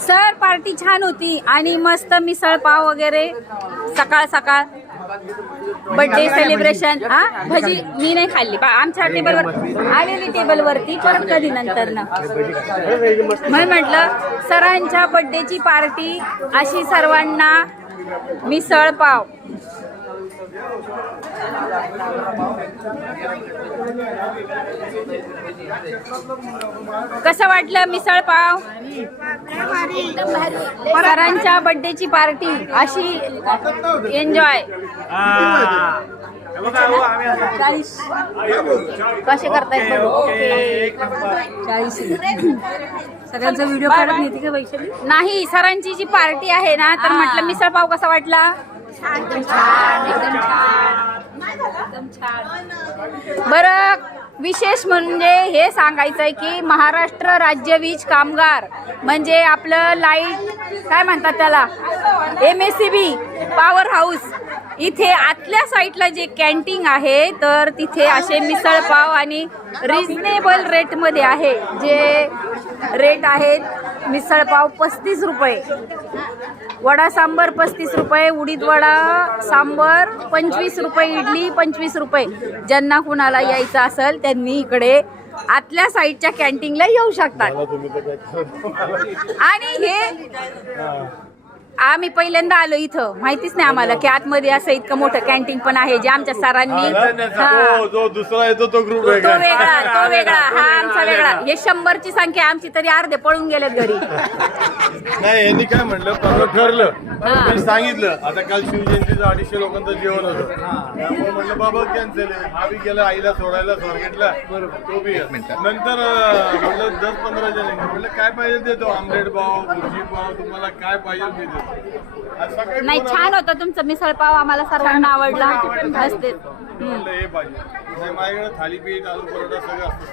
Sir party छान होती आणि मस्त मिसळ पाव वगैरे सकाळ सकाळ बर्थडे सेलिब्रेशन. हा भजी मी नाही खाल्ली आमच्या टेबलवर आलेली टेबलवरती परत कधी नंतर ना म्हणून म्हटलं सरांच्या बर्थडेची पार्टी अशी सर्वांना मिसळ पाव. कसं वाटलं मिसळ पाव? सरांच्या बर्थडेची पार्टी अशी एन्जॉय. कसे करतायत बघू. ओके 40 सगळ्यांचा व्हिडिओ काढत नाही का वैशाली? नाही सरांची जी पार्टी आहे ना तर म्हटलं मिसळ पाव कसा वाटला? एकदम छान एकदम छान एकदम छान. बरं विशेष म्हणजे हे सांगायचंय की महाराष्ट्र राज्य वीज कामगार म्हणजे आपलं लाईट काय म्हणतात त्याला MSCB पॉवर हाऊस इथे आतल्या साईडला जे कॅन्टीन आहे तर तिथे असे मिसळ पाव आणि रिजनेबल रेटमध्ये आहे. जे रेट आहेत मिसळ पाव 35 रुपये, वडा सांबर 35 रुपये, उडीद वडा सांबर 25 रुपये, इडली 25 रुपये. ज्यांना कुणाला यायचं असेल त्यांनी इकडे आतल्या साईडच्या कॅन्टीनला येऊ शकतात. आणि हे आम्ही पहिल्यांदा आलो इथं माहितीच नाही आम्हाला की आतमध्ये असं इतकं मोठं कॅन्टीन पण आहे जे आमच्या सरांनी. जो दुसरा येतो तो ग्रुप तो वेगळा हा आमचा वेगळा. हे 100ची संख्या आमची तरी अर्धे पळून गेलेत घरी. नाही यांनी काय म्हटलं परवा ठरलं मी सांगितलं आता काल शिवजयंतीचं 250 लोकांचं जेवण होतं त्यामुळे म्हटलं बाबा कॅन्सल आहे. हा बी गेला आईला सोडायला स्वारगेटला तो बी नंतर म्हटलं 10-15 जण म्हटलं काय पाहिजे देतो आमलेट पाव भुर्जी पाव तुम्हाला काय पाहिजे ते देतो. नाही छान होतं तुमचं मिसळ पाव आम्हाला सर्वांना आवडला. असते हे पाहिजे माझ्याकडे थालीपीठ आलू परोठा सगळं असतं.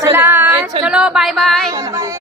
चला चलो बाय बाय.